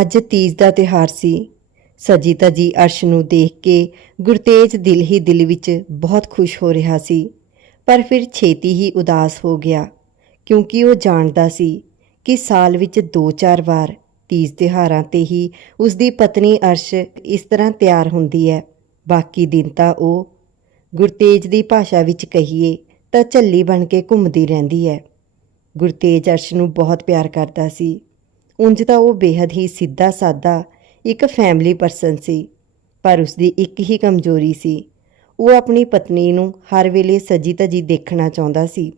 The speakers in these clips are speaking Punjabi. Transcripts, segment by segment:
ਅੱਜ ਤੀਜ ਦਾ ਤਿਹਾਰ ਸੀ। ਸਜੀਤਾ ਜੀ ਅਰਸ਼ ਨੂੰ ਦੇਖ ਕੇ ਗੁਰਤੇਜ ਦਿਲ ਹੀ ਦਿਲ ਵਿੱਚ ਬਹੁਤ ਖੁਸ਼ ਹੋ ਰਿਹਾ ਸੀ, ਪਰ ਫਿਰ ਛੇਤੀ ਹੀ ਉਦਾਸ ਹੋ ਗਿਆ, ਕਿਉਂਕਿ ਉਹ ਜਾਣਦਾ ਸੀ ਕਿ ਸਾਲ ਵਿੱਚ 2-4 ਵਾਰ ਤੀਜ ਤਿਹਾਰਾਂ ਤੇ ਹੀ ਉਸ ਦੀ ਪਤਨੀ ਅਰਸ਼ ਇਸ ਤਰ੍ਹਾਂ ਤਿਆਰ ਹੁੰਦੀ ਹੈ। ਬਾਕੀ ਦਿਨ ਤਾਂ ਉਹ ਗੁਰਤੇਜ ਦੀ ਭਾਸ਼ਾ ਵਿੱਚ ਕਹੀਏ ਤਾਂ ਝੱਲੀ ਬਣ ਕੇ ਘੁੰਮਦੀ ਰਹਿੰਦੀ ਹੈ। ਗੁਰਤੇਜ ਅਰਸ਼ ਨੂੰ ਬਹੁਤ ਪਿਆਰ ਕਰਦਾ ਸੀ। ਉਂਝ ਤਾਂ ਉਹ ਬੇहद ਹੀ ਸਿੱਧਾ ਸਾਦਾ ਇੱਕ ਫੈਮਿਲੀ ਪਰਸਨ ਸੀ, ਪਰ ਉਸ ਦੀ ਇੱਕ ਹੀ ਕਮਜ਼ੋਰੀ ਸੀ। ਉਹ ਆਪਣੀ ਪਤਨੀ ਨੂੰ ਹਰ ਵੇਲੇ ਸਜੀ ਧਜੀ ਦੇਖਣਾ ਚਾਹੁੰਦਾ ਸੀ।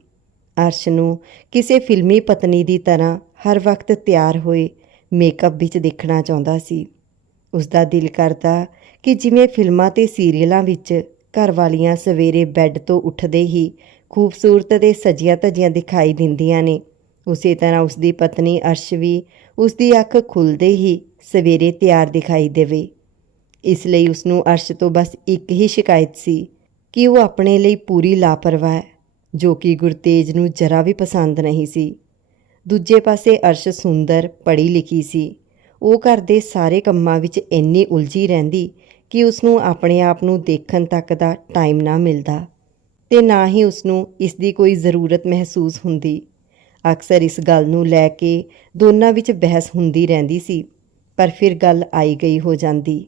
ਅਰਸ਼ ਨੂੰ ਕਿਸੇ ਫਿਲਮੀ ਪਤਨੀ ਦੀ ਤਰ੍ਹਾਂ ਹਰ ਵਕਤ ਤਿਆਰ ਹੋਏ ਮੇਕਅਪ ਵਿੱਚ ਦੇਖਣਾ ਚਾਹੁੰਦਾ ਸੀ। ਉਸ ਦਾ ਦਿਲ ਕਰਦਾ ਕਿ ਜਿਵੇਂ ਫਿਲਮਾਂ ਤੇ ਸੀਰੀਅਲਾਂ ਵਿੱਚ ਘਰ ਵਾਲੀਆਂ ਸਵੇਰੇ ਬੈੱਡ ਤੋਂ ਉੱਠਦੇ ਹੀ ਖੂਬਸੂਰਤ ਤੇ ਸਜੀਆਂ ਧਜੀਆਂ ਦਿਖਾਈ ਦਿੰਦੀਆਂ ਨੇ, ਉਸੇ ਤਰ੍ਹਾਂ ਉਸ ਦੀ ਪਤਨੀ ਅਰਸ਼ ਵੀ ਉਸ ਦੀ ਅੱਖ ਖੁੱਲਦੇ ਹੀ ਸਵੇਰੇ ਤਿਆਰ ਦਿਖਾਈ ਦੇਵੇ। ਇਸ ਲਈ ਉਸ ਨੂੰ ਅਰਸ਼ ਤੋਂ ਬਸ ਇੱਕ ਹੀ ਸ਼ਿਕਾਇਤ ਸੀ ਕਿ ਉਹ ਆਪਣੇ ਲਈ ਪੂਰੀ ਲਾਪਰਵਾਹ ਹੈ, ਜੋ ਕਿ ਗੁਰਤੇਜ ਨੂੰ ਜਰਾ ਵੀ ਪਸੰਦ ਨਹੀਂ ਸੀ। ਦੂਜੇ ਪਾਸੇ ਅਰਸ਼ ਸੁੰਦਰ, ਪੜ੍ਹੀ ਲਿਖੀ ਸੀ। ਉਹ ਘਰ ਦੇ ਸਾਰੇ ਕੰਮਾਂ ਵਿੱਚ ਇੰਨੀ ਉਲਝੀ ਰਹਿੰਦੀ ਕਿ ਉਸ ਨੂੰ ਆਪਣੇ ਆਪ ਨੂੰ ਦੇਖਣ ਤੱਕ ਦਾ ਟਾਈਮ ਨਾ ਮਿਲਦਾ ਤੇ ਨਾ ਹੀ ਉਸ ਨੂੰ ਇਸ ਦੀ ਕੋਈ ਜ਼ਰੂਰਤ ਮਹਿਸੂਸ ਹੁੰਦੀ। ਅਕਸਰ ਇਸ ਗੱਲ ਨੂੰ ਲੈ ਕੇ ਦੋਨਾਂ ਵਿੱਚ ਬਹਿਸ ਹੁੰਦੀ ਰਹਿੰਦੀ ਸੀ, ਪਰ ਫਿਰ ਗੱਲ ਆਈ ਗਈ ਹੋ ਜਾਂਦੀ।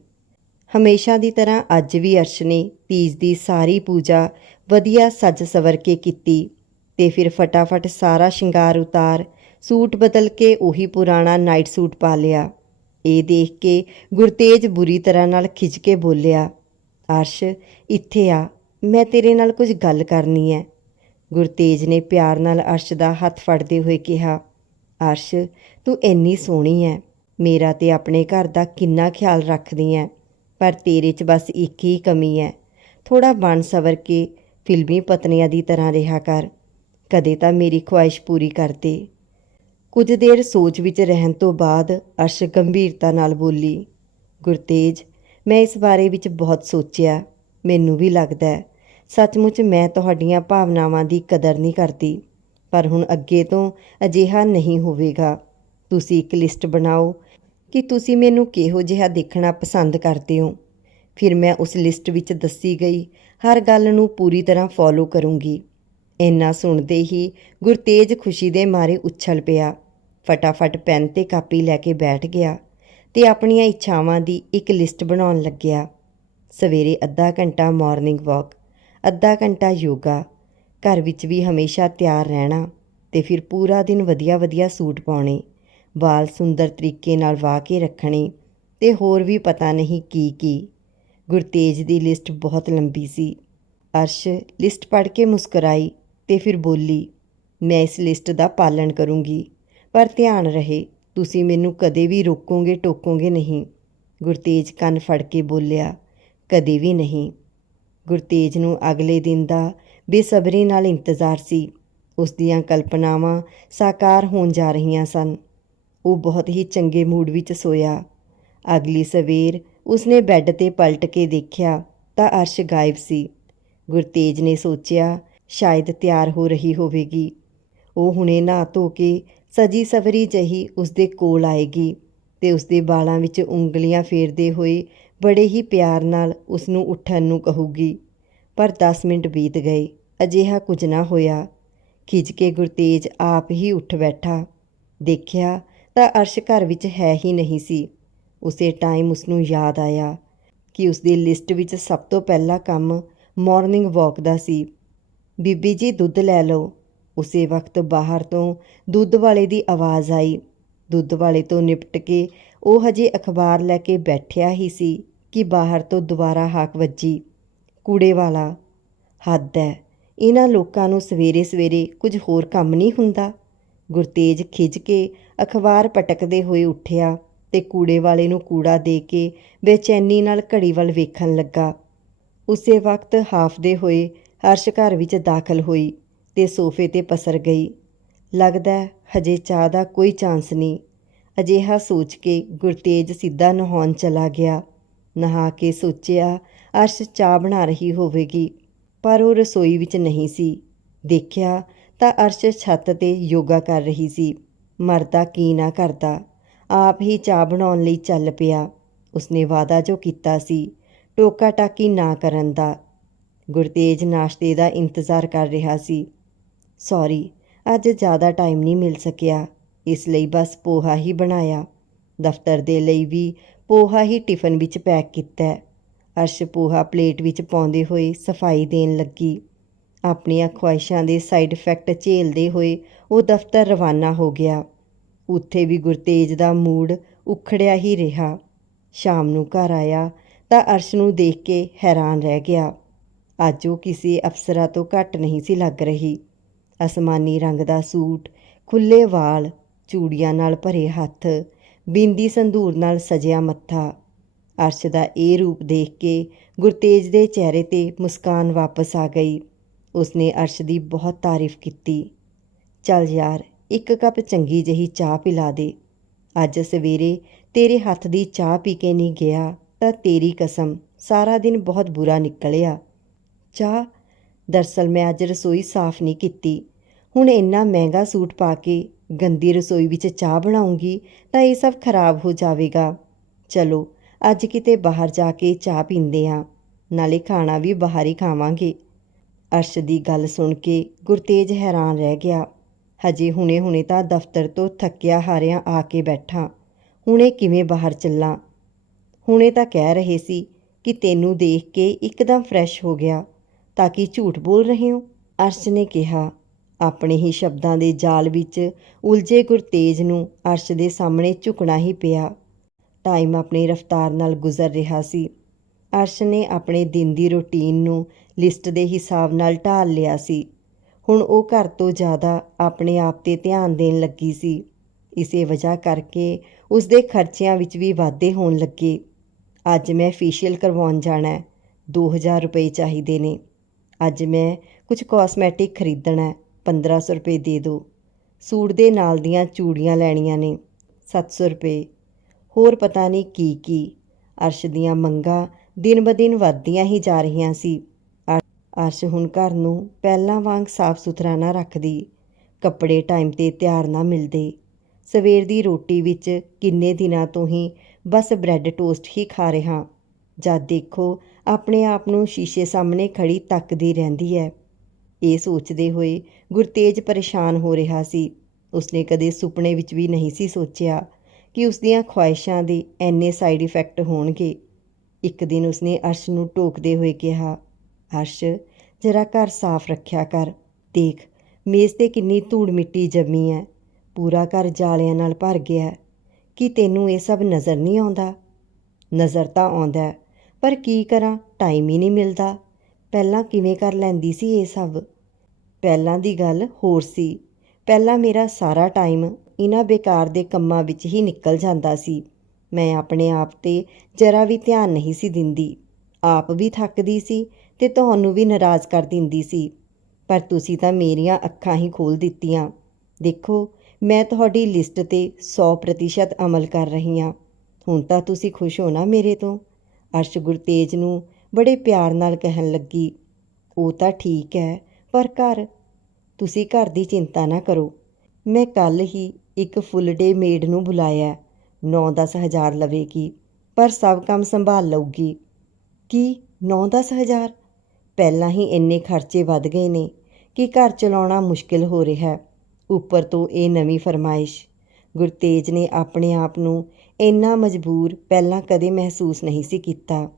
ਹਮੇਸ਼ਾ ਦੀ ਤਰ੍ਹਾਂ ਅੱਜ ਵੀ ਅਰਸ਼ ਨੇ ਤੀਜ ਦੀ ਸਾਰੀ ਪੂਜਾ ਵਧੀਆ ਸੱਜ ਸਵਰ ਕੇ ਕੀਤੀ ਤੇ ਫਿਰ ਫਟਾਫਟ ਸਾਰਾ ਸ਼ਿੰਗਾਰ ਉਤਾਰ ਸੂਟ ਬਦਲ ਕੇ ਉਹੀ ਪੁਰਾਣਾ ਨਾਈਟ ਸੂਟ ਪਾ ਲਿਆ। ਇਹ ਦੇਖ ਕੇ ਗੁਰਤੇਜ ਬੁਰੀ ਤਰ੍ਹਾਂ ਨਾਲ ਖਿੱਚ ਕੇ ਬੋਲਿਆ, ਅਰਸ਼, ਇੱਥੇ ਆ, ਮੈਂ ਤੇਰੇ ਨਾਲ ਕੁਝ ਗੱਲ ਕਰਨੀ ਹੈ। ਗੁਰਤੇਜ ਨੇ ਪਿਆਰ ਨਾਲ ਅਰਸ਼ ਦਾ ਹੱਥ ਫੜਦੇ ਹੋਏ ਕਿਹਾ, ਅਰਸ਼, ਤੂੰ ਇੰਨੀ ਸੋਹਣੀ ਹੈ ਮੇਰਾ ਤੇ ਆਪਣੇ ਘਰ ਦਾ ਕਿੰਨਾ ਖਿਆਲ ਰੱਖਦੀ ਹੈ ਪਰ ਤੇਰੇ 'ਚ ਬਸ ਇੱਕ ਹੀ ਕਮੀ ਹੈ ਥੋੜਾ ਬਣ ਸਵਰ ਕੇ ਫਿਲਮੀ ਪਤਨੀਆਂ ਦੀ ਤਰ੍ਹਾਂ ਰਿਹਾ ਕਰ। ਕਦੇ ਤਾਂ ਮੇਰੀ ਖੁਆਇਸ਼ ਪੂਰੀ ਕਰ ਦੇ। ਕੁਝ ਦੇਰ ਸੋਚ ਵਿੱਚ ਰਹਿਣ ਤੋਂ ਬਾਅਦ ਅਰਸ਼ ਗੰਭੀਰਤਾ ਨਾਲ ਬੋਲੀ ਗੁਰਤੇਜ ਮੈਂ ਇਸ ਬਾਰੇ ਵਿੱਚ ਬਹੁਤ ਸੋਚਿਆ। ਮੈਨੂੰ ਵੀ ਲੱਗਦਾ ਹੈ ਸੱਚਮੁੱਚ ਮੈਂ ਤੁਹਾਡੀਆਂ ਭਾਵਨਾਵਾਂ ਦੀ ਕਦਰ ਨਹੀਂ ਕਰਦੀ, ਪਰ ਹੁਣ ਅੱਗੇ ਤੋਂ ਅਜਿਹਾ ਨਹੀਂ ਹੋਵੇਗਾ। ਤੁਸੀਂ ਇੱਕ ਲਿਸਟ ਬਣਾਓ ਕਿ ਤੁਸੀਂ ਮੈਨੂੰ ਕਿਹੋ ਜਿਹਾ ਦੇਖਣਾ ਪਸੰਦ ਕਰਦੇ ਹੋ। ਫਿਰ ਮੈਂ ਉਸ ਲਿਸਟ ਵਿੱਚ ਦੱਸੀ ਗਈ, ਹਰ ਗੱਲ ਨੂੰ ਪੂਰੀ ਤਰ੍ਹਾਂ ਫੋਲੋ ਕਰੂੰਗੀ। ਇੰਨਾ ਸੁਣਦੇ ਹੀ ਗੁਰਤੇਜ ਖੁਸ਼ੀ ਦੇ ਮਾਰੇ ਉੱਛਲ ਪਿਆ। ਫਟਾਫਟ ਪੈਨ ਤੇ ਕਾਪੀ ਲੈ ਕੇ ਬੈਠ ਗਿਆ ਤੇ ਆਪਣੀਆਂ ਇੱਛਾਵਾਂ ਦੀ ਇੱਕ ਲਿਸਟ ਬਣਾਉਣ ਲੱਗਿਆ। ਸਵੇਰੇ ਅੱਧਾ ਘੰਟਾ ਮਾਰਨਿੰਗ ਵਾਕ ਅੱਧਾ ਘੰਟਾ ਯੋਗਾ, ਘਰ ਵਿੱਚ ਵੀ ਹਮੇਸ਼ਾ ਤਿਆਰ ਰਹਿਣਾ ਤੇ ਫਿਰ ਪੂਰਾ ਦਿਨ ਵਧੀਆ ਵਧੀਆ ਸੂਟ ਪਾਉਣੇ, ਵਾਲ ਸੁੰਦਰ ਤਰੀਕੇ ਨਾਲ ਵਾਹ ਕੇ ਰੱਖਣੇ ਤੇ ਹੋਰ ਵੀ ਪਤਾ ਨਹੀਂ ਕੀ ਕੀ। ਗੁਰਤੇਜ ਦੀ ਲਿਸਟ ਬਹੁਤ ਲੰਬੀ ਸੀ। ਅਰਸ਼ ਲਿਸਟ ਪੜ੍ਹ ਕੇ ਮੁਸਕਰਾਈ ਤੇ ਫਿਰ ਬੋਲੀ, ਮੈਂ ਇਸ ਲਿਸਟ ਦਾ ਪਾਲਣ ਕਰੂੰਗੀ, ਪਰ ਧਿਆਨ ਰਹੇ, ਤੁਸੀਂ ਮੈਨੂੰ ਕਦੇ ਵੀ ਰੋਕੋਗੇ, ਟੋਕੋਗੇ ਨਹੀਂ। ਗੁਰਤੇਜ ਕੰਨ ਫੜ ਕੇ ਬੋਲਿਆ, ਕਦੇ ਵੀ ਨਹੀਂ। ਗੁਰਤੇਜ ਨੂੰ ਅਗਲੇ ਦਿਨ ਦਾ ਬੇਸਬਰੀ ਨਾਲ ਇੰਤਜ਼ਾਰ ਸੀ। ਉਸ ਦੀਆਂ ਕਲਪਨਾਵਾਂ ਸਾਕਾਰ ਹੋਣ ਜਾ ਰਹੀਆਂ ਸਨ। ਉਹ ਬਹੁਤ ਹੀ ਚੰਗੇ ਮੂਡ ਵਿੱਚ ਸੋਇਆ। ਅਗਲੀ ਸਵੇਰ ਉਸਨੇ ਬੈੱਡ ਤੇ ਪਲਟ ਕੇ ਦੇਖਿਆ ਤਾਂ ਅਰਸ਼ ਗਾਇਬ ਸੀ। ਗੁਰਤੇਜ ਨੇ ਸੋਚਿਆ, ਸ਼ਾਇਦ ਤਿਆਰ ਹੋ ਰਹੀ ਹੋਵੇਗੀ। ਉਹ ਹੁਣੇ ਨਹਾ ਧੋ ਕੇ ਸਜੀ ਸਵਰੀ ਜਹੀ ਉਸਦੇ ਕੋਲ ਆਏਗੀ ਤੇ ਉਸਦੇ ਬਾਲਾਂ ਵਿੱਚ ਉਂਗਲੀਆਂ ਫੇਰਦੇ ਹੋਏ ਬੜੇ ਹੀ ਪਿਆਰ ਨਾਲ ਉਸ ਨੂੰ ਉੱਠਣ ਨੂੰ ਕਹੂਗੀ। ਪਰ 10 ਮਿੰਟ ਬੀਤ ਗਏ, ਅਜਿਹਾ ਕੁਝ ਨਾ ਹੋਇਆ। ਖਿੱਚ ਕੇ ਗੁਰਤੇਜ ਆਪ ਹੀ ਉੱਠ ਬੈਠਾ। ਦੇਖਿਆ ਤਾਂ ਅਰਸ਼ ਘਰ ਵਿੱਚ ਹੈ ਹੀ ਨਹੀਂ ਸੀ। ਉਸੇ ਟਾਈਮ ਉਸ ਨੂੰ ਯਾਦ ਆਇਆ ਕਿ ਉਸ ਦੀ ਲਿਸਟ ਵਿੱਚ ਸਭ ਤੋਂ ਪਹਿਲਾ ਕੰਮ ਮਾਰਨਿੰਗ ਵਾਕ ਦਾ ਸੀ। ਬੀਬੀ ਜੀ, ਦੁੱਧ ਲੈ ਲਓ। ਉਸੇ ਵਕਤ ਬਾਹਰ ਤੋਂ ਦੁੱਧ ਵਾਲੇ ਦੀ ਆਵਾਜ਼ ਆਈ। ਦੁੱਧ ਵਾਲੇ ਤੋਂ ਨਿਪਟ ਕੇ ਉਹ ਹਜੇ ਅਖਬਾਰ ਲੈ ਕੇ ਬੈਠਿਆ ਹੀ ਸੀ। ਕਿ ਬਾਹਰ ਤੋਂ ਦੁਬਾਰਾ ਹਾਕ ਵੱਜੀ? ਕੂੜੇ ਵਾਲਾ। ਹੱਦ ਹੈ ਇਹਨਾਂ ਲੋਕਾਂ ਨੂੰ ਸਵੇਰੇ ਸਵੇਰੇ ਕੁਝ ਹੋਰ ਕੰਮ ਨਹੀਂ ਹੁੰਦਾ। ਗੁਰਤੇਜ ਖਿੱਚ ਕੇ ਅਖਬਾਰ ਪਟਕਦੇ ਹੋਏ ਉੱਠਿਆ ਤੇ ਕੂੜੇ ਵਾਲੇ ਨੂੰ ਕੂੜਾ ਦੇ ਕੇ ਬੇਚੈਨੀ ਨਾਲ ਘੜੀ ਵੱਲ ਵੇਖਣ ਲੱਗਾ। ਉਸੇ ਵਕਤ ਹਾਫਦੇ ਹੋਏ ਹਰਸ਼ ਘਰ ਵਿੱਚ ਦਾਖਲ ਹੋਈ ਤੇ ਸੋਫੇ ਤੇ ਪਸਰ ਗਈ। ਲੱਗਦਾ ਹਜੇ ਚਾਹ ਦਾ ਕੋਈ ਚਾਂਸ ਨਹੀਂ। ਅਜਿਹਾ ਸੋਚ ਕੇ ਗੁਰਤੇਜ ਸਿੱਧਾ ਨਹਾਉਣ ਚਲਾ ਗਿਆ। ਨਹਾ ਕੇ ਸੋਚਿਆ, ਅਰਸ਼ ਚਾਹ ਬਣਾ ਰਹੀ ਹੋਵੇਗੀ, ਪਰ ਉਹ ਰਸੋਈ ਵਿੱਚ ਨਹੀਂ ਸੀ। ਦੇਖਿਆ ਤਾਂ ਅਰਸ਼ ਛੱਤ ਤੇ ਯੋਗਾ ਕਰ ਰਹੀ ਸੀ। ਮਰਦਾ ਕੀ ਨਾ ਕਰਦਾ, ਆਪ ਹੀ ਚਾਹ ਬਣਾਉਣ ਲਈ ਚੱਲ ਪਿਆ। ਉਸਨੇ ਵਾਅਦਾ ਜੋ ਕੀਤਾ ਸੀ, ਟੋਕਾ ਟਾਕੀ ਨਾ ਕਰਨ ਦਾ। ਗੁਰਤੇਜ ਨਾਸ਼ਤੇ ਦਾ ਇੰਤਜ਼ਾਰ ਕਰ ਰਿਹਾ ਸੀ। ਸੌਰੀ, ਅੱਜ ਜ਼ਿਆਦਾ ਟਾਈਮ ਨਹੀਂ ਮਿਲ ਸਕਿਆ, ਇਸ ਲਈ ਬਸ ਪੋਹਾ ਹੀ ਬਣਾਇਆ। ਦਫ਼ਤਰ ਦੇ ਲਈ ਵੀ ਪੋਹਾ ਹੀ ਟਿਫਨ ਵਿੱਚ ਪੈਕ ਕੀਤਾ। ਅਰਸ਼ ਪੋਹਾ ਪਲੇਟ ਵਿੱਚ ਪਾਉਂਦੇ ਹੋਏ ਸਫ਼ਾਈ ਦੇਣ ਲੱਗੀ। ਆਪਣੀਆਂ ਖੁਆਇਸ਼ਾਂ ਦੇ ਸਾਈਡ ਇਫੈਕਟ ਝੇਲਦੇ ਹੋਏ ਉਹ ਦਫ਼ਤਰ ਰਵਾਨਾ ਹੋ ਗਿਆ। ਉੱਥੇ ਵੀ ਗੁਰਤੇਜ ਦਾ ਮੂਡ ਉਖੜਿਆ ਹੀ ਰਿਹਾ। ਸ਼ਾਮ ਨੂੰ ਘਰ ਆਇਆ ਤਾਂ ਅਰਸ਼ ਨੂੰ ਦੇਖ ਕੇ ਹੈਰਾਨ ਰਹਿ ਗਿਆ। ਅੱਜ ਉਹ ਕਿਸੇ ਅਫਸਰਾਂ ਤੋਂ ਘੱਟ ਨਹੀਂ ਸੀ ਲੱਗ ਰਹੀ। ਅਸਮਾਨੀ ਰੰਗ ਦਾ ਸੂਟ ਖੁੱਲੇ ਵਾਲ, ਚੂੜੀਆਂ ਨਾਲ ਭਰੇ ਹੱਥ ਬਿੰਦੀ ਸੰਧੂਰ ਨਾਲ ਸਜਿਆ ਮੱਥਾ। ਅਰਸ਼ ਦਾ ਇਹ ਰੂਪ ਦੇਖ ਕੇ ਗੁਰਤੇਜ ਦੇ ਚਿਹਰੇ ਤੇ ਮੁਸਕਾਨ ਵਾਪਸ ਆ ਗਈ। ਉਸਨੇ ਅਰਸ਼ ਦੀ ਬਹੁਤ ਤਾਰੀਫ ਕੀਤੀ। ਚੱਲ ਯਾਰ, ਇੱਕ ਕੱਪ ਚੰਗੀ ਜਹੀ ਚਾਹ ਪਿਲਾ ਦੇ। ਅੱਜ ਸਵੇਰੇ ਤੇਰੇ ਹੱਥ ਦੀ ਚਾਹ ਪੀ ਕੇ ਨਹੀਂ ਗਿਆ ਤਾਂ ਤੇਰੀ ਕਸਮ, ਸਾਰਾ ਦਿਨ ਬਹੁਤ ਬੁਰਾ ਨਿਕਲਿਆ। ਚਾਹ? ਦਰਸਲ ਮੈਂ ਅੱਜ ਰਸੋਈ ਸਾਫ਼ ਨਹੀਂ ਕੀਤੀ। ਹੁਣ ਇੰਨਾ ਮਹਿੰਗਾ ਸੂਟ ਪਾ ਕੇ ਗੰਦੀ ਰਸੋਈ ਵਿੱਚ ਚਾਹ ਬਣਾਉਂਗੀ ਤਾਂ ਇਹ ਸਭ ਖਰਾਬ ਹੋ ਜਾਵੇਗਾ। ਚਲੋ, ਅੱਜ ਕਿਤੇ ਬਾਹਰ ਜਾ ਕੇ ਚਾਹ ਪੀਂਦੇ ਹਾਂ। ਨਾਲੇ ਖਾਣਾ ਵੀ ਬਾਹਰ ਹੀ ਖਾਵਾਂਗੇ। ਅਰਸ਼ ਦੀ ਗੱਲ ਸੁਣ ਕੇ ਗੁਰਤੇਜ ਹੈਰਾਨ ਰਹਿ ਗਿਆ। ਹਜੇ ਹੁਣੇ-ਹੁਣੇ ਤਾਂ ਦਫ਼ਤਰ ਤੋਂ ਥੱਕਿਆ ਹਾਰਿਆਂ ਆ ਕੇ ਬੈਠਾ। ਹੁਣੇ ਕਿਵੇਂ ਬਾਹਰ ਚੱਲਾਂ? ਹੁਣੇ ਤਾਂ ਕਹਿ ਰਹੇ ਸੀ ਕਿ ਤੈਨੂੰ ਦੇਖ ਕੇ ਇੱਕਦਮ ਫਰੈਸ਼ ਹੋ ਗਿਆ। ਤਾਂ ਕਿ ਝੂਠ ਬੋਲ ਰਹੇ ਹੋ? ਅਰਸ਼ ਨੇ ਕਿਹਾ। ਆਪਣੇ ਹੀ ਸ਼ਬਦਾਂ ਦੇ ਜਾਲ ਵਿੱਚ ਉਲਝੇ ਗੁਰਤੇਜ ਨੂੰ ਅਰਸ਼ ਦੇ ਸਾਹਮਣੇ ਝੁਕਣਾ ਹੀ ਪਿਆ। ਟਾਈਮ ਆਪਣੀ ਰਫ਼ਤਾਰ ਨਾਲ ਗੁਜ਼ਰ ਰਿਹਾ ਸੀ। ਅਰਸ਼ ਨੇ ਆਪਣੇ ਦਿਨ ਦੀ ਰੁਟੀਨ ਨੂੰ ਲਿਸਟ ਦੇ ਹਿਸਾਬ ਨਾਲ ਢਾਲ ਲਿਆ ਸੀ। ਹੁਣ ਉਹ ਘਰ ਤੋਂ ਜ਼ਿਆਦਾ ਆਪਣੇ ਆਪ ਤੇ ਧਿਆਨ ਦੇਣ ਲੱਗੀ ਸੀ। ਇਸੇ ਵਜ੍ਹਾ ਕਰਕੇ ਉਸ ਦੇ ਖਰਚਿਆਂ ਵਿੱਚ ਵੀ ਵਾਧੇ ਹੋਣ ਲੱਗੇ। ਅੱਜ ਮੈਂ ਫੇਸ਼ੀਅਲ ਕਰਵਾਉਣ ਜਾਣਾ ਹੈ। 2000 ਰੁਪਏ ਚਾਹੀਦੇ ਨੇ। ਅੱਜ ਮੈਂ ਕੁਝ ਕਾਸਮੈਟਿਕ ਖਰੀਦਣਾ ਹੈ। 1500 ਰੁਪਏ ਦੇ ਦਿਓ ਸੂਟ ਦੇ ਨਾਲ ਦੀਆਂ ਚੂੜੀਆਂ ਲੈਣੀਆਂ ਨੇ 700 ਰੁਪਏ। ਹੋਰ ਪਤਾ ਨਹੀਂ ਕੀ ਕੀ। ਅਰਸ਼ ਦੀਆਂ ਮੰਗਾਂ ਦਿਨ ਬ ਦਿਨ ਵੱਧਦੀਆਂ ਹੀ ਜਾ ਰਹੀਆਂ ਸੀ। ਅਰਸ਼ ਹੁਣ ਘਰ ਨੂੰ ਪਹਿਲਾਂ ਵਾਂਗ ਸਾਫ਼ ਸੁਥਰਾ ਨਾ ਰੱਖਦੀ। ਕੱਪੜੇ ਟਾਈਮ ਤੇ ਤਿਆਰ ਨਾ ਮਿਲਦੇ। ਸਵੇਰ ਦੀ ਰੋਟੀ ਵਿੱਚ ਕਿੰਨੇ ਦਿਨਾਂ ਤੋਂ ਹੀ ਬਸ ਬ੍ਰੈਡ ਟੋਸਟ ਹੀ ਖਾ ਰਿਹਾ। ਜਦ ਦੇਖੋ ਆਪਣੇ ਆਪ ਨੂੰ ਸ਼ੀਸ਼ੇ ਸਾਹਮਣੇ ਖੜੀ ਤੱਕਦੀ ਰਹਿੰਦੀ ਹੈ। ਇਹ ਸੋਚਦੇ ਹੋਏ ਗੁਰਤੇਜ ਪਰੇਸ਼ਾਨ ਹੋ ਰਿਹਾ ਸੀ। ਉਸਨੇ ਕਦੇ ਸੁਪਨੇ ਵਿੱਚ ਵੀ ਨਹੀਂ ਸੀ ਸੋਚਿਆ ਕਿ ਉਸ ਦੀਆਂ ਖੁਆਇਸ਼ਾਂ ਦੇ ਐਨੇ ਸਾਈਡ ਇਫੈਕਟ ਹੋਣਗੇ। ਇੱਕ ਦਿਨ ਉਸਨੇ ਅਰਸ਼ ਨੂੰ ਟੋਕਦੇ ਹੋਏ ਕਿਹਾ, ਅਰਸ਼, ਜਰਾ ਘਰ ਸਾਫ਼ ਰੱਖਿਆ ਕਰ। ਦੇਖ, ਮੇਜ਼ ਤੇ ਕਿੰਨੀ ਧੂੜ ਮਿੱਟੀ ਜੰਮੀ ਹੈ ਪੂਰਾ ਘਰ ਜਾਲਿਆਂ ਨਾਲ ਭਰ ਗਿਆ ਕੀ ਤੈਨੂੰ ਇਹ ਸਭ ਨਜ਼ਰ ਨਹੀਂ ਆਉਂਦਾ? ਨਜ਼ਰ ਤਾਂ ਆਉਂਦਾ ਪਰ ਕੀ ਕਰਾਂ? ਟਾਈਮ ਹੀ ਨਹੀਂ ਮਿਲਦਾ। ਪਹਿਲਾਂ ਕਿਵੇਂ ਕਰ ਲੈਂਦੀ ਸੀ ਇਹ ਸਭ? ਪਹਿਲਾਂ ਦੀ ਗੱਲ ਹੋਰ ਸੀ। ਪਹਿਲਾਂ ਮੇਰਾ ਸਾਰਾ ਟਾਈਮ ਇਹਨਾਂ ਬੇਕਾਰ ਦੇ ਕੰਮਾਂ ਵਿੱਚ ਹੀ ਨਿਕਲ ਜਾਂਦਾ ਸੀ। ਮੈਂ ਆਪਣੇ ਆਪ ਤੇ ਜਰਾ ਵੀ ਧਿਆਨ ਨਹੀਂ ਸੀ ਦਿੰਦੀ। ਆਪ ਵੀ ਥੱਕਦੀ ਸੀ ਤੇ ਤੁਹਾਨੂੰ ਵੀ ਨਾਰਾਜ਼ ਕਰ ਦਿੰਦੀ ਸੀ। ਪਰ ਤੁਸੀਂ ਤਾਂ ਮੇਰੀਆਂ ਅੱਖਾਂ ਹੀ ਖੋਲ ਦਿੱਤੀਆਂ। ਦੇਖੋ, ਮੈਂ ਤੁਹਾਡੀ ਲਿਸਟ ਤੇ 100% ਅਮਲ ਕਰ ਰਹੀ ਹਾਂ। ਹੁਣ ਤਾਂ ਤੁਸੀਂ ਖੁਸ਼ ਹੋ ਨਾ ਮੇਰੇ ਤੋਂ? ਅਰਸ਼ ਗੁਰਤੇਜ ਨੂੰ ਬੜੇ ਪਿਆਰ ਨਾਲ ਕਹਿਣ ਲੱਗੀ, ਉਹ ਤਾਂ ਠੀਕ ਹੈ, ਪਰ ਘਰ, ਤੁਸੀਂ ਘਰ ਦੀ ਚਿੰਤਾ ਨਾ ਕਰੋ। ਮੈਂ ਕੱਲ ਹੀ ਇੱਕ ਫੁੱਲ ਡੇ ਮੇਡ ਨੂੰ ਬੁਲਾਇਆ 9-10 ਹਜ਼ਾਰ ਲਵੇਗੀ, ਪਰ ਸਭ ਕੰਮ ਸੰਭਾਲ ਲਊਗੀ। ਕੀ 9-10 ਹਜ਼ਾਰ? ਪਹਿਲਾਂ ਹੀ ਇੰਨੇ ਖਰਚੇ ਵੱਧ ਗਏ ਨੇ ਕਿ ਘਰ ਚਲਾਉਣਾ ਮੁਸ਼ਕਿਲ ਹੋ ਰਿਹਾ। ਹੈ ਉੱਪਰ ਤੋਂ ਇਹ ਨਵੀਂ ਫਰਮਾਇਸ਼। ਗੁਰਤੇਜ ਨੇ ਆਪਣੇ ਆਪ ਨੂੰ ਇੰਨਾ ਮਜਬੂਰ ਪਹਿਲਾਂ ਕਦੇ ਮਹਿਸੂਸ ਨਹੀਂ ਸੀ ਕੀਤਾ।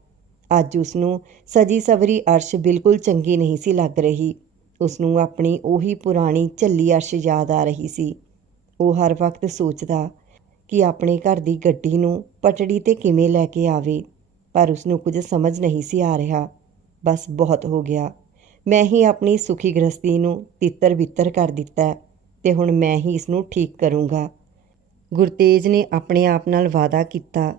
ਅੱਜ ਉਸ ਨੂੰ ਸਜੀ ਸਵਰੀ ਅਰਸ਼ ਬਿਲਕੁਲ ਚੰਗੀ ਨਹੀਂ ਸੀ ਲੱਗ ਰਹੀ। ਉਸ ਨੂੰ ਆਪਣੀ ਉਹੀ ਪੁਰਾਣੀ ਝੱਲੀ ਅਰਸ਼ ਯਾਦ ਆ ਰਹੀ ਸੀ। ਉਹ ਹਰ ਵਕਤ ਸੋਚਦਾ ਕਿ ਆਪਣੇ ਘਰ ਦੀ ਗੱਡੀ ਨੂੰ ਪਟੜੀ ਤੇ ਕਿਵੇਂ ਲੈ ਕੇ ਆਵੇ, ਪਰ ਉਸ ਨੂੰ ਕੁਝ ਸਮਝ ਨਹੀਂ ਸੀ ਆ ਰਿਹਾ। ਬਸ ਬਹੁਤ ਹੋ ਗਿਆ। ਮੈਂ ਹੀ ਆਪਣੀ ਸੁਖੀ ਗ੍ਰਸਤੀ ਨੂੰ ਤਿੱਤਰ ਬਿੱਤਰ ਕਰ ਦਿੱਤਾ ਹੈ ਤੇ ਹੁਣ ਮੈਂ ਹੀ ਇਸ ਨੂੰ ਠੀਕ ਕਰੂੰਗਾ। ਗੁਰਤੇਜ ਨੇ ਆਪਣੇ ਆਪ ਨਾਲ ਵਾਅਦਾ ਕੀਤਾ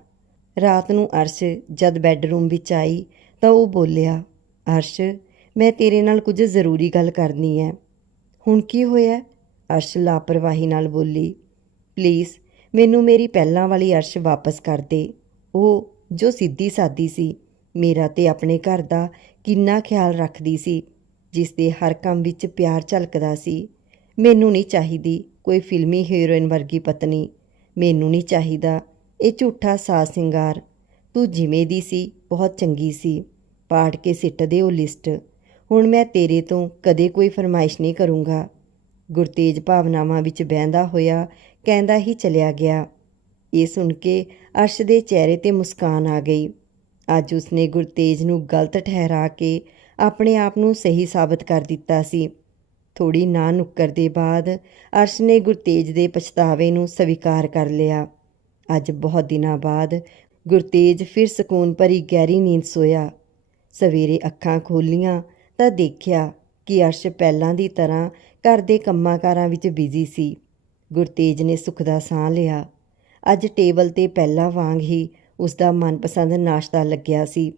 ਰਾਤ ਨੂੰ ਅਰਸ਼ ਜਦ ਬੈੱਡਰੂਮ ਵਿੱਚ ਆਈ ਤਾਂ ਉਹ ਬੋਲਿਆ, ਅਰਸ਼, ਮੈਂ ਤੇਰੇ ਨਾਲ ਕੁਝ ਜ਼ਰੂਰੀ ਗੱਲ ਕਰਨੀ ਹੈ। ਹੁਣ ਕੀ ਹੋਇਆ? ਅਰਸ਼ ਲਾਪਰਵਾਹੀ ਨਾਲ ਬੋਲੀ ਪਲੀਜ਼ ਮੈਨੂੰ ਮੇਰੀ ਪਹਿਲਾਂ ਵਾਲੀ ਅਰਸ਼ ਵਾਪਸ ਕਰ ਦੇ। ਉਹ ਜੋ ਸਿੱਧੀ ਸਾਦੀ ਸੀ, ਮੇਰਾ ਤੇ ਆਪਣੇ ਘਰ ਦਾ ਕਿੰਨਾ ਖਿਆਲ ਰੱਖਦੀ ਸੀ, ਜਿਸ ਦੇ ਹਰ ਕੰਮ ਵਿੱਚ ਪਿਆਰ ਝਲਕਦਾ ਸੀ। ਮੈਨੂੰ ਨਹੀਂ ਚਾਹੀਦੀ ਕੋਈ ਫਿਲਮੀ ਹੀਰੋਇਨ ਵਰਗੀ ਪਤਨੀ। ਮੈਨੂੰ ਨਹੀਂ ਚਾਹੀਦਾ ਇਹ ਝੂਠਾ ਸਾਜ਼ ਸਿੰਗਾਰ। ਤੂੰ ਜਿਵੇਂ ਦੀ ਸੀ, ਬਹੁਤ ਚੰਗੀ ਸੀ। ਪਾੜ ਕੇ ਸਿੱਟ ਦੇ ਉਹ ਲਿਸਟ। ਹੁਣ ਮੈਂ ਤੇਰੇ ਤੋਂ ਕਦੇ ਕੋਈ ਫਰਮਾਇਸ਼ ਨਹੀਂ ਕਰੂੰਗਾ। ਗੁਰਤੇਜ ਭਾਵਨਾਵਾਂ ਵਿੱਚ ਬਹਿੰਦਾ ਹੋਇਆ ਕਹਿੰਦਾ ਹੀ ਚਲਿਆ ਗਿਆ। ਇਹ ਸੁਣ ਕੇ ਅਰਸ਼ ਦੇ ਚਿਹਰੇ ਤੇ ਮੁਸਕਾਨ ਆ ਗਈ। ਅੱਜ ਉਸਨੇ ਗੁਰਤੇਜ ਨੂੰ ਗਲਤ ਠਹਿਰਾ ਕੇ ਆਪਣੇ ਆਪ ਨੂੰ ਸਹੀ ਸਾਬਤ ਕਰ ਦਿੱਤਾ ਸੀ। ਥੋੜੀ ਨਾ ਨੁੱਕਰ ਦੇ ਬਾਅਦ ਅਰਸ਼ ਨੇ ਗੁਰਤੇਜ ਦੇ ਪਛਤਾਵੇ ਨੂੰ ਸਵੀਕਾਰ ਕਰ ਲਿਆ। ਅੱਜ ਬਹੁਤ ਦਿਨਾਂ ਬਾਅਦ ਗੁਰਤੇਜ ਫਿਰ ਸਕੂਨ ਭਰੀ ਗਹਿਰੀ ਨੀਂਦ ਸੋਇਆ। ਸਵੇਰੇ ਅੱਖਾਂ ਖੋਲੀਆਂ ਤਾਂ ਦੇਖਿਆ ਕਿ ਅਰਸ਼ ਪਹਿਲਾਂ ਦੀ ਤਰ੍ਹਾਂ ਘਰ ਦੇ ਕੰਮਾਂ ਕਾਰਾਂ ਵਿੱਚ ਬਿਜ਼ੀ ਸੀ। ਗੁਰਤੇਜ ਨੇ ਸੁੱਖ ਦਾ ਸਾਹ ਲਿਆ। ਅੱਜ ਟੇਬਲ ਤੇ ਪਹਿਲਾਂ ਵਾਂਗ ਹੀ ਉਸ ਦਾ ਮਨਪਸੰਦ ਨਾਸ਼ਤਾ ਲੱਗਿਆ ਸੀ।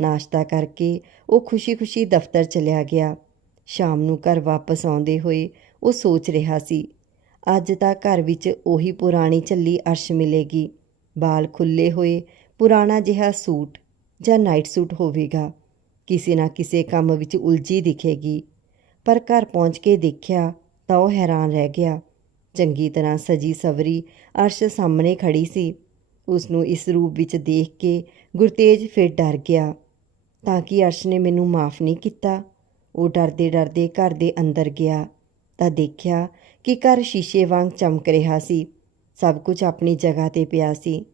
ਨਾਸ਼ਤਾ ਕਰਕੇ ਉਹ ਖੁਸ਼ੀ-ਖੁਸ਼ੀ ਦਫ਼ਤਰ ਚਲਿਆ ਗਿਆ। ਸ਼ਾਮ ਨੂੰ ਘਰ ਵਾਪਸ ਆਉਂਦੇ ਹੋਏ ਉਹ ਸੋਚ ਰਿਹਾ ਸੀ ਅੱਜ ਤਾਂ ਘਰ ਵਿੱਚ ਉਹੀ ਪੁਰਾਣੀ ਝੱਲੀ ਅਰਸ਼ ਮਿਲੇਗੀ। ਬਾਲ ਖੁੱਲੇ ਹੋਏ, ਪੁਰਾਣਾ ਜਿਹਾ ਸੂਟ ਜਾਂ ਨਾਈਟ ਸੂਟ ਹੋਵੇਗਾ। ਕਿਸੇ ਨਾ ਕਿਸੇ ਕੰਮ ਵਿੱਚ ਉਲਝੀ ਦਿਖੇਗੀ। ਪਰ ਘਰ ਪਹੁੰਚ ਕੇ ਦੇਖਿਆ ਤਾਂ ਉਹ ਹੈਰਾਨ ਰਹਿ ਗਿਆ। ਚੰਗੀ ਤਰ੍ਹਾਂ ਸਜੀ ਸਵਰੀ ਅਰਸ਼ ਸਾਹਮਣੇ ਖੜੀ ਸੀ। ਉਸ ਨੂੰ ਇਸ ਰੂਪ ਵਿੱਚ ਦੇਖ ਕੇ ਗੁਰਤੇਜ ਫਿਰ ਡਰ ਗਿਆ। ਤਾਂ ਕਿ ਅਰਸ਼ ਨੇ ਮੈਨੂੰ ਮਾਫ ਨਹੀਂ ਕੀਤਾ? ਉਹ ਡਰਦੇ ਡਰਦੇ ਘਰ ਦੇ ਅੰਦਰ ਗਿਆ। ਤਾਂ ਦੇਖਿਆ ਕਿ ਘਰ ਸ਼ੀਸ਼ੇ ਵਾਂਗ ਚਮਕ ਰਿਹਾ ਸੀ। ਸਭ ਕੁਝ ਆਪਣੀ ਜਗ੍ਹਾ ਤੇ ਪਿਆ ਸੀ।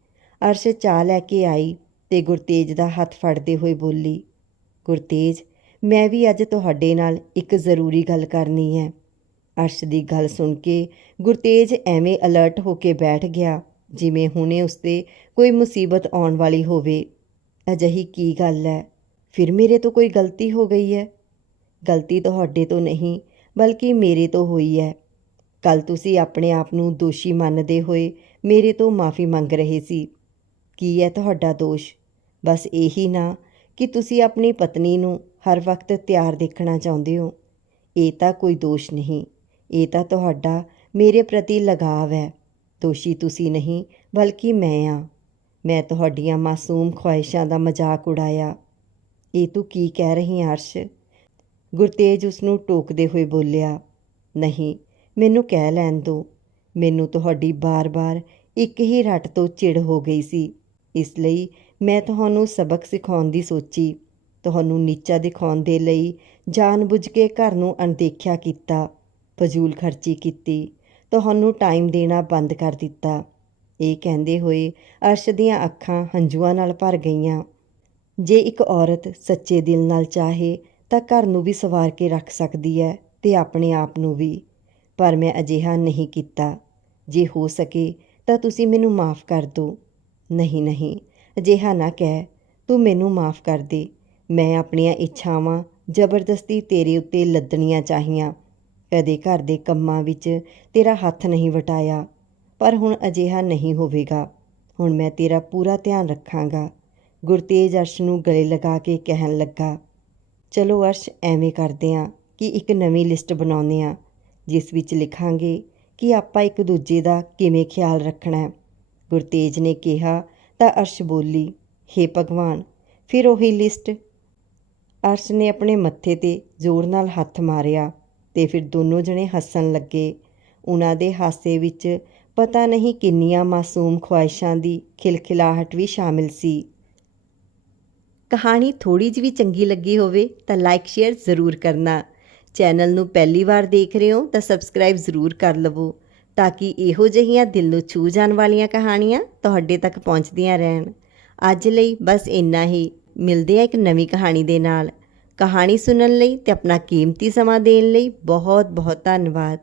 ਅਰਸ਼ ਚਾਹ ਲੈ ਕੇ ਆਈ ਤੇ ਗੁਰਤੇਜ ਦਾ ਹੱਥ ਫੜਦੇ ਹੋਏ ਬੋਲੀ, ਗੁਰਤੇਜ, ਮੈਂ ਵੀ ਅੱਜ ਤੁਹਾਡੇ ਨਾਲ ਇੱਕ ਜ਼ਰੂਰੀ ਗੱਲ ਕਰਨੀ ਹੈ। ਅਰਸ਼ ਦੀ ਗੱਲ ਸੁਣ ਕੇ ਗੁਰਤੇਜ ਐਵੇਂ ਅਲਰਟ ਹੋ ਕੇ ਬੈਠ ਗਿਆ, ਜਿਵੇਂ ਹੁਣੇ ਉਸਤੇ ਕੋਈ ਮੁਸੀਬਤ ਆਉਣ ਵਾਲੀ ਹੋਵੇ। ਅਜਿਹੀ ਕੀ ਗੱਲ ਹੈ? ਫਿਰ ਮੇਰੇ ਤੋਂ ਕੋਈ ਗਲਤੀ ਹੋ ਗਈ ਹੈ? ਗਲਤੀ ਤੁਹਾਡੇ ਤੋਂ ਨਹੀਂ, ਬਲਕਿ ਮੇਰੇ ਤੋਂ ਹੋਈ ਹੈ। ਕੱਲ ਤੁਸੀਂ ਆਪਣੇ ਆਪ ਨੂੰ ਦੋਸ਼ੀ ਮੰਨਦੇ ਹੋਏ ਮੇਰੇ ਤੋਂ ਮਾਫੀ ਮੰਗ ਰਹੇ ਸੀ। ਕੀ ਹੈ ਤੁਹਾਡਾ ਦੋਸ਼? ਬਸ ਇਹੀ ਨਾ ਕਿ ਤੁਸੀਂ ਆਪਣੀ ਪਤਨੀ ਨੂੰ ਹਰ ਵਕਤ ਤਿਆਰ ਦੇਖਣਾ ਚਾਹੁੰਦੇ ਹੋ। ਇਹ ਤਾਂ ਕੋਈ ਦੋਸ਼ ਨਹੀਂ। ਇਹ ਤਾਂ ਤੁਹਾਡਾ ਮੇਰੇ ਪ੍ਰਤੀ ਲਗਾਵ ਹੈ। ਦੋਸ਼ੀ ਤੁਸੀਂ ਨਹੀਂ, ਬਲਕਿ ਮੈਂ ਆ ਮੈਂ ਤੁਹਾਡੀਆਂ ਮਾਸੂਮ ਖੁਆਇਸ਼ਾਂ ਦਾ ਮਜ਼ਾਕ ਉਡਾਇਆ। ਇਹ ਤੂੰ ਕੀ ਕਹਿ ਰਹੀ ਆਂ, ਅਰਸ਼? ਗੁਰਤੇਜ ਉਸ ਨੂੰ ਟੋਕਦੇ ਹੋਏ ਬੋਲਿਆ, ਨਹੀਂ ਮੈਨੂੰ ਕਹਿ ਲੈਣ ਦੋ। ਮੈਨੂੰ ਤੁਹਾਡੀ ਬਾਰ-ਬਾਰ ਇੱਕ ਹੀ ਰੱਟ ਤੋਂ ਚਿੜ ਹੋ ਗਈ ਸੀ। ਇਸ ਲਈ ਮੈਂ ਤੁਹਾਨੂੰ ਸਬਕ ਸਿਖਾਉਣ ਦੀ ਸੋਚੀ। ਤੁਹਾਨੂੰ ਨੀਚਾ ਦਿਖਾਉਣ ਦੇ ਲਈ ਜਾਣਬੁੱਝ ਕੇ ਘਰ ਨੂੰ ਅਣਦੇਖਿਆ ਕੀਤਾ, ਫਜ਼ੂਲ ਖਰਚੀ ਕੀਤੀ, ਤੁਹਾਨੂੰ ਟਾਈਮ ਦੇਣਾ ਬੰਦ ਕਰ ਦਿੱਤਾ। ਇਹ ਕਹਿੰਦੇ ਹੋਏ ਅਰਸ਼ ਦੀਆਂ ਅੱਖਾਂ ਹੰਝੂਆਂ ਨਾਲ ਭਰ ਗਈਆਂ। ਜੇ ਇੱਕ ਔਰਤ ਸੱਚੇ ਦਿਲ ਨਾਲ ਚਾਹੇ ਤਾਂ ਘਰ ਨੂੰ ਵੀ ਸਵਾਰ ਕੇ ਰੱਖ ਸਕਦੀ ਹੈ ਤੇ ਆਪਣੇ ਆਪ ਨੂੰ ਵੀ। ਪਰ ਮੈਂ ਅਜਿਹਾ ਨਹੀਂ ਕੀਤਾ। ਜੇ ਹੋ ਸਕੇ ਤਾਂ ਤੁਸੀਂ ਮੈਨੂੰ ਮਾਫ ਕਰ ਦਿਓ। ਨਹੀਂ ਨਹੀਂ, ਅਜਿਹਾ ਨਾ ਕਹਿ। ਤੂੰ ਮੈਨੂੰ ਮਾਫ ਕਰ ਦੇ। ਮੈਂ ਆਪਣੀਆਂ ਇੱਛਾਵਾਂ ਜ਼ਬਰਦਸਤੀ ਤੇਰੇ ਉੱਤੇ ਲੱਦਣੀਆਂ ਚਾਹੀਆਂ। ਕਦੇ ਘਰ ਦੇ ਕੰਮਾਂ ਵਿੱਚ ਤੇਰਾ ਹੱਥ ਨਹੀਂ ਵਟਾਇਆ। ਪਰ ਹੁਣ ਅਜਿਹਾ ਨਹੀਂ ਹੋਵੇਗਾ। ਹੁਣ ਮੈਂ ਤੇਰਾ ਪੂਰਾ ਧਿਆਨ ਰੱਖਾਂਗਾ। ਗੁਰਤੇਜ ਅਰਸ਼ ਨੂੰ ਗਲੇ ਲਗਾ ਕੇ ਕਹਿਣ ਲੱਗਾ, ਚਲੋ ਅਰਸ਼, ਐਵੇਂ ਕਰਦੇ ਆਂ ਕਿ ਇੱਕ ਨਵੀਂ ਲਿਸਟ ਬਣਾਉਂਦੇ ਆਂ। ਜਿਸ ਵਿੱਚ ਲਿਖਾਂਗੇ ਕਿ ਆਪਾਂ ਇੱਕ ਦੂਜੇ ਦਾ ਕਿਵੇਂ ਖਿਆਲ ਰੱਖਣਾ ਹੈ। ਗੁਰਤੇਜ ਨੇ ਕਿਹਾ, ਤਾਂ ਅਰਸ਼ ਬੋਲੀ, ਹੇ ਭਗਵਾਨ। ਫਿਰ ਉਹੀ ਲਿਸਟ। ਅਰਸ਼ ਨੇ ਆਪਣੇ ਮੱਥੇ ਤੇ ਜ਼ੋਰ ਨਾਲ ਹੱਥ ਮਾਰਿਆ ਤੇ ਫਿਰ ਦੋਨੋਂ ਜਣੇ ਹੱਸਣ ਲੱਗੇ। ਉਹਨਾਂ ਦੇ ਹਾਸੇ ਵਿੱਚ ਪਤਾ ਨਹੀਂ ਕਿੰਨੀਆਂ ਮਾਸੂਮ ਖੁਆਇਸ਼ਾਂ ਦੀ ਖਿਲਖਿਲਾਹਟ ਵੀ ਸ਼ਾਮਿਲ ਸੀ। ਕਹਾਣੀ ਥੋੜੀ ਜਿਹੀ ਵੀ ਚੰਗੀ ਲੱਗੀ ਹੋਵੇ ਤਾਂ ਲਾਈਕ, ਸ਼ੇਅਰ ਜ਼ਰੂਰ ਕਰਨਾ। ਚੈਨਲ ਨੂੰ ਪਹਿਲੀ ਵਾਰ ਦੇਖ ਰਹੇ ਹੋ ਤਾਂ ਸਬਸਕ੍ਰਾਈਬ ਜ਼ਰੂਰ ਕਰ ਲਵੋ ਤਾਂ ਕਿ ਇਹੋ ਜਿਹੀਆਂ ਦਿਲ ਨੂੰ ਛੂ ਜਾਣ ਵਾਲੀਆਂ ਕਹਾਣੀਆਂ ਤੁਹਾਡੇ ਤੱਕ ਪਹੁੰਚਦੀਆਂ ਰਹਿਣ। ਅੱਜ ਲਈ ਬਸ ਇੰਨਾ ਹੀ। ਮਿਲਦੇ ਆ ਇੱਕ ਨਵੀਂ ਕਹਾਣੀ ਦੇ ਨਾਲ। ਕਹਾਣੀ ਸੁਣਨ ਲਈ ਤੇ ਆਪਣਾ ਕੀਮਤੀ ਸਮਾਂ ਦੇਣ ਲਈ ਬਹੁਤ ਬਹੁਤ ਧੰਨਵਾਦ।